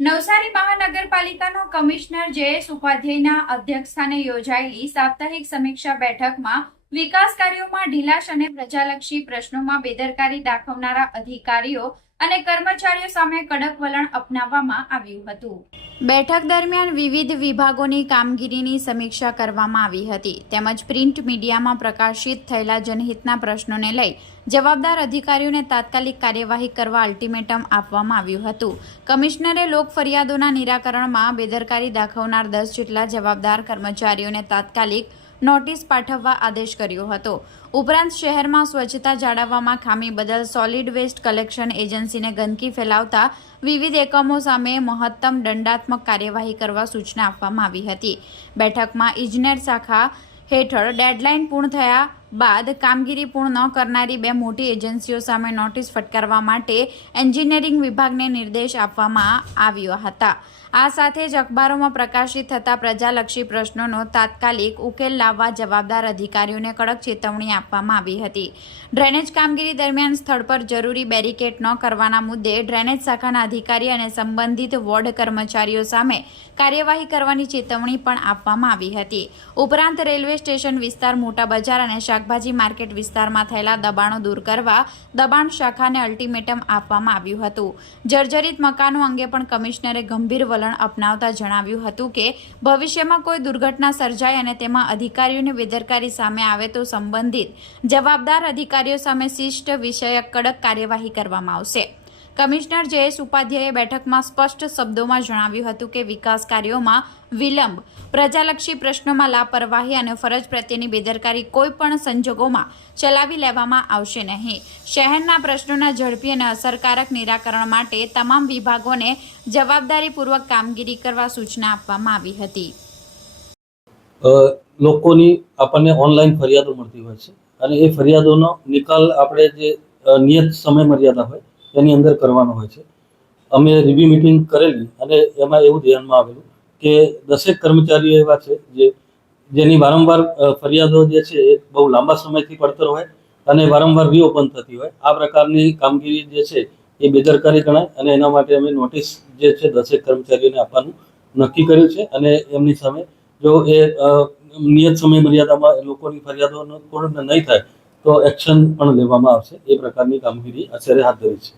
Navsari મહાનગરપાલિકાનો commissioner Jayesh ઉપાધ્યાયના અધ્યક્ષસ્થાને યોજાયેલી સાપ્તાહિક સમીક્ષા બેઠકમાં વિકાસ કાર્યોમાં ઢીલાશ અને પ્રજાલક્ષી પ્રશ્નોમાં બેદરકારી દાખવનારા અધિકારીઓ અને કર્મચારીઓ સામે કડક વલણ અપનાવવામાં આવ્યું હતું। બેઠક દરમિયાન વિવિધ વિભાગોની કામગીરીની સમીક્ષા કરવામાં આવી હતી તેમજ પ્રિન્ટ મીડિયામાં પ્રકાશિત થયેલા જનહિતના પ્રશ્નોને લઈ જવાબદાર અધિકારીઓને તાત્કાલિક કાર્યવાહી કરવા અલ્ટિમેટમ આપવામાં આવ્યું હતું। કમિશનરે લોક ફરિયાદોના નિરાકરણમાં બેદરકારી દાખવનાર 10 જેટલા જવાબદાર કર્મચારીઓને તાત્કાલિક નોટિસ પાઠવવા આદેશ કર્યો હતો। ઉપરાંત શહેરમાં સ્વચ્છતા જાળવવામાં ખામી બદલ સોલિડ વેસ્ટ કલેક્શન એજન્સીને ગંદકી ફેલાવતા વિવિધ એકમો સામે મહત્તમ દંડાત્મક કાર્યવાહી કરવા સૂચના આપવામાં આવી હતી। બેઠકમાં ઇજનેર શાખા હેઠળ ડેડલાઇન પૂર્ણ થયા બાદ કામગીરી પૂર્ણ ન કરનારી 2 મોટી એજન્સીઓ સામે નોટિસ ફટકારવા માટે એન્જિનિયરિંગ વિભાગને નિર્દેશ આપવામાં આવ્યા હતા। આ સાથે જ અખબારોમાં પ્રકાશિત થતા પ્રજાલક્ષી પ્રશ્નોનો તાત્કાલિક ઉકેલ લાવવા જવાબદાર અધિકારીઓને કડક ચેતવણી આપવામાં આવી હતી। ડ્રેનેજ કામગીરી દરમિયાન સ્થળ પર જરૂરી બેરિકેડ ન કરવાના મુદ્દે ડ્રેનેજ શાખાના અધિકારી અને સંબંધિત વોર્ડ કર્મચારીઓ સામે કાર્યવાહી કરવાની ચેતવણી પણ આપવામાં આવી હતી। ઉપરાંત રેલવે સ્ટેશન વિસ્તાર, મોટા બજાર અને શાકભાજી માર્કેટ વિસ્તારમાં થયેલા દબાણો દૂર કરવા દબાણ શાખાને અલ્ટિમેટમ આપવામાં આવ્યું હતું। જર્જરિત મકાનો અંગે પણ કમિશનરે ગંભીર વલણ અપનાવતા જણાવ્યું હતું કે ભવિષ્યમાં કોઈ દુર્ઘટના સર્જાય અને તેમાં અધિકારીઓની બેદરકારી સામે આવે તો સંબંધિત જવાબદાર અધિકારીઓ સામે શિસ્ત વિષયક કડક કાર્યવાહી કરવામાં આવશે। કમિશનર જયેશ ઉપાધ્યાયે બેઠકમાં સ્પષ્ટ શબ્દોમાં જણાવ્યું હતું કે વિકાસ કાર્યોમાં વિલંબ, પ્રજાલક્ષી પ્રશ્નોમાં લાપરવાહી અને ફરજ પ્રત્યેની બેદરકારી કોઈ પણ સંજોગોમાં ચલાવી લેવામાં આવશે નહીં। શહેરના પ્રશ્નોના ઝડપી અને અસરકારક નિરાકરણ માટે તમામ વિભાગોને જવાબદારીપૂર્વક કામગીરી કરવા સૂચના આપવામાં આવી હતી। લોકોની આપણને ઓનલાઈન ફરિયાદો મળતી હોય છે અને એ ફરિયાદોનો નિકાલ આપણે જે નિયત સમય મર્યાદા હોય એની અંદર કરવાનો હોય છે। અમે રિવ્યુ મિટિંગ કરેલી અને એમાં એવું ધ્યાનમાં આવેલું કે 10 કર્મચારીઓ એવા છે જેની વારંવાર ફરિયાદો જે છે એ બહુ લાંબા સમયથી પડતર હોય અને વારંવાર રીઓપન થતી હોય। આ પ્રકારની કામગીરી જે છે એ બેદરકારી ગણાય અને એના માટે અમે નોટિસ જે છે 10 કર્મચારીઓને આપવાનું નક્કી કર્યું છે અને એમની સામે જો એ નિયત સમય મર્યાદામાં લોકોની ફરિયાદોનો પૂર્ણ નહીં થાય તો એક્શન પણ લેવામાં આવશે। એ પ્રકારની કામગીરી આચાર્ય હાથ ધરી છે।